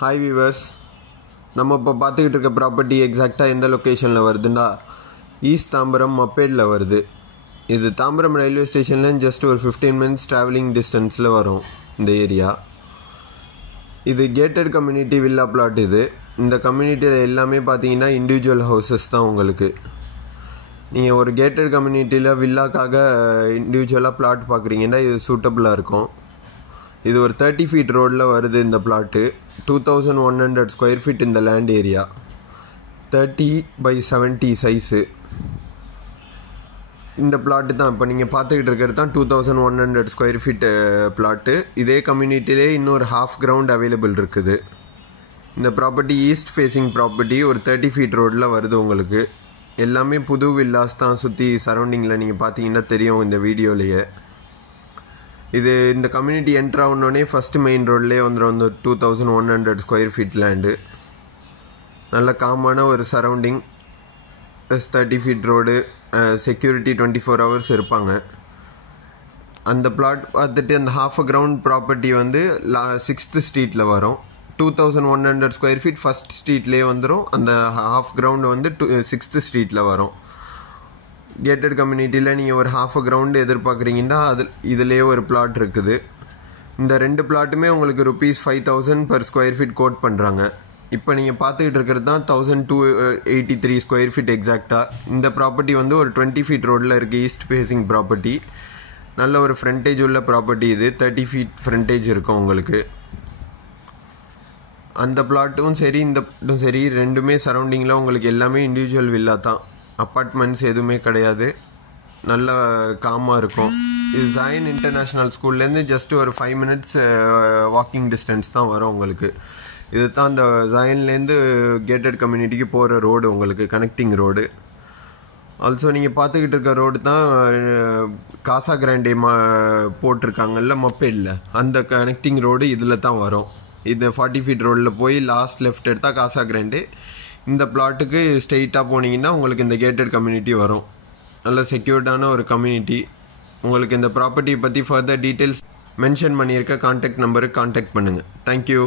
Hi viewers, நம்ம இப்போ பார்த்துக்கிட்டு இருக்க ப்ராப்பர்ட்டி எக்ஸாக்டாக எந்த லொக்கேஷனில் வருதுன்னா ஈஸ்ட் தாம்பரம் மப்பேடில் வருது. இது தாம்பரம் ரயில்வே ஸ்டேஷன்லேருந்து ஜஸ்ட் ஒரு 15 மினிட்ஸ் ட்ராவலிங் டிஸ்டன்ஸில் வரும் இந்த ஏரியா. இது கேட்டட் கம்யூனிட்டி வில்லா பிளாட். இந்த கம்யூனிட்டியில் எல்லாமே பார்த்தீங்கன்னா இண்டிவிஜுவல் ஹவுசஸ் தான். உங்களுக்கு நீங்கள் ஒரு கேட்டட் கம்யூனிட்டியில் வில்லாக்காக இண்டிவிஜுவலாக பிளாட் பார்க்குறீங்கன்னா இது சூட்டபுளாக இருக்கும். இது ஒரு 30 ஃபீட் ரோடில் வருது. இந்த பிளாட்டு 2100 ஸ்கொயர் ஃபீட் இந்த லேண்ட் ஏரியா, 30x70 சைஸு. இந்த பிளாட்டு தான் இப்போ நீங்கள் பார்த்துக்கிட்டு இருக்கிறது தான் 2100 ஸ்கொயர் ஃபீட்டு பிளாட்டு. இதே கம்யூனிட்டிலே இன்னொரு ஹாஃப் கிரவுண்ட் அவைலபிள் இருக்குது. இந்த ப்ராப்பர்ட்டி ஈஸ்ட் ஃபேஸிங் ப்ராப்பர்ட்டி, ஒரு 30 ஃபீட் ரோடில் வருது. உங்களுக்கு எல்லாமே புது வில்லாஸ் தான். சுற்றி சரௌண்டிங்கில் நீங்கள் பார்த்தீங்கன்னா தெரியும் இந்த வீடியோலேயே. இந்த கம்யூனிட்டி என்ட்ரு ஆகணுன்னே ஃபஸ்ட்டு மெயின் ரோட்லேயே வந்துடும். இந்த 2100 ஸ்கொயர் ஃபீட் லேண்டு. நல்ல காமான ஒரு surrounding, plus 30 feet road, security 24 hours இருப்பாங்க. அந்த பிளாட் பார்த்துட்டு அந்த ஹாஃப் கிரவுண்ட் ப்ராப்பர்ட்டி வந்து 6th ஸ்ட்ரீட்டில் வரும். 2100 ஸ்கொயர் ஃபீட் ஃபஸ்ட் ஸ்ட்ரீட்லேயே வந்துடும். அந்த ஹாஃப் கிரவுண்டு வந்து 6th ஸ்ட்ரீட்டில் வரும். கேட்டட் கம்யூனிட்டியில் நீங்கள் ஒரு ஹாஃப் கிரவுண்டு எதிர்பார்க்குறீங்கன்னா இதிலே ஒரு பிளாட் இருக்குது. இந்த 2 பிளாட்டுமே உங்களுக்கு ₹5,000 per ஸ்கொயர் ஃபீட் கோட் பண்ணுறாங்க. இப்போ நீங்கள் பார்த்துக்கிட்டு இருக்கிறது தான் 1283 ஸ்கொயர் ஃபீட் எக்ஸாக்டாக. இந்த ப்ராப்பர்ட்டி வந்து ஒரு 20 ஃபீட் ரோடில் இருக்குது. ஈஸ்ட் ஃபேஸிங் ப்ராப்பர்ட்டி, நல்ல ஒரு ஃப்ரண்டேஜ் உள்ள ப்ராப்பர்ட்டி. இது 30 ஃபீட் ஃப்ரண்டேஜ் இருக்கும் உங்களுக்கு. அந்த பிளாட்டும் சரி இந்த பிளாட்டும் சரி, ரெண்டுமே சரௌண்டிங்கில் உங்களுக்கு எல்லாமே இண்டிவிஜுவல் வில்லா தான். அப்பார்ட்மெண்ட்ஸ் எதுவுமே கிடையாது. நல்ல காமாக இருக்கும். இது ஜாயின் இன்டர்நேஷ்னல் ஸ்கூல்லேருந்து ஜஸ்ட் ஒரு 5 மினிட்ஸ் வாக்கிங் டிஸ்டன்ஸ் தான் வரும் உங்களுக்கு. இது தான் அந்த ஜாயின்லேருந்து கேட்டட் கம்யூனிட்டிக்கு போகிற ரோடு, உங்களுக்கு கனெக்டிங் ரோடு. ஆல்சோ நீங்கள் பார்த்துக்கிட்டு இருக்க ரோடு தான் காசா கிராண்டே போட்டிருக்காங்கல்ல மப்பேடில், அந்த கனெக்டிங் ரோடு இதில் தான் வரும். இது 40 ஃபீட் ரோடில் போய் லாஸ்ட் லெஃப்ட் எடுத்தால் காசா கிராண்டே. இந்த பிளாட்டுக்கு ஸ்ட்ரெயிட்டாக போனீங்கன்னா உங்களுக்கு இந்த கேட்டட் கம்யூனிட்டி வரும். நல்ல செக்யூர்டான ஒரு கம்யூனிட்டி. உங்களுக்கு இந்த ப்ராப்பர்ட்டியை பற்றி ஃபர்தர் டீட்டெயில்ஸ் மென்ஷன் பண்ணியிருக்க கான்டாக்ட் நம்பருக்கு கான்டாக்ட் பண்ணுங்கள். தேங்க்யூ.